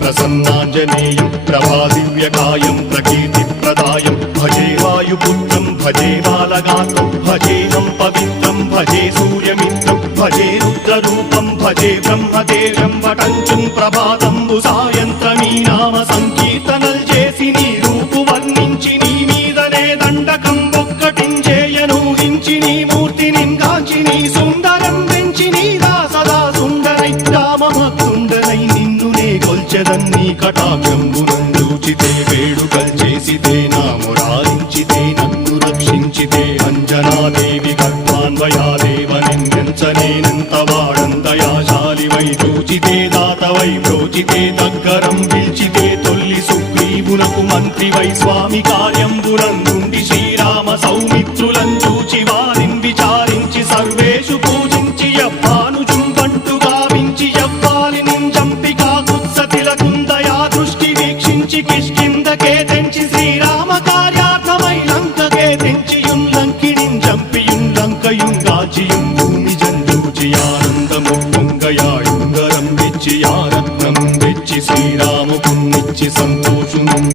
ప్రసన్నాంజనేయం ప్రభాదివ్యకాయం ప్రకీర్తిప్రదాయం భజే వాయుపుత్రం భజే బాలగాత్రం భజేహం పవిత్రం భజే సూర్యమిత్రం భజే రుద్రరూపం భజే బ్రహ్మదేవం వటంచుం ప్రభాతంబు సాయంత్రమీ నామ సంకీర్తనల్ చేసి నీ రూపు వర్ణించి నీ మీదనే దండకం ఒక్కటించేయనూహించి నీ మూర్తిని గాంచి నీ సుందరం పెంచి నీదా సదా సుందరై రామభక్తుండనై నిన్నునే కొల్చెదన్నీ కటాక్షంబునందూచితే వేడుకల్ చేసితే నా మురారించితే నన్ను రక్షించితే అంజనాదేవి గర్భాన్వయాదేవ నిందించనేనంత వాడంతయాశాలివై చూచితే దాతవై బ్రోచితే దగ్గరం పిలిచితే తొల్లి సుగ్రీవునకు మంత్రివై స్వామి కార్యంబునందుండి శ్రీరామ సౌమిత్రులం చూచి వారిని విచారించి సర్వేషు పూజించి యవ్వానుజుంబంటు గావించి యవ్వాలిని చంపి కాకుత్సతిలకుందయా దృష్టి వీక్షించి కిష్కిందకే తెంచి శ్రీరామ కార్యార్థమై లంకకే తెంచియుం లంకిణిం చంపియుం లంకయుం గాచియుం భూమి జందూచి ఆనందము పొంగయాయుంగరం వెచ్చి ఆరత్నం వెచ్చి శ్రీరాముకున్నిచ్చి సంతోషును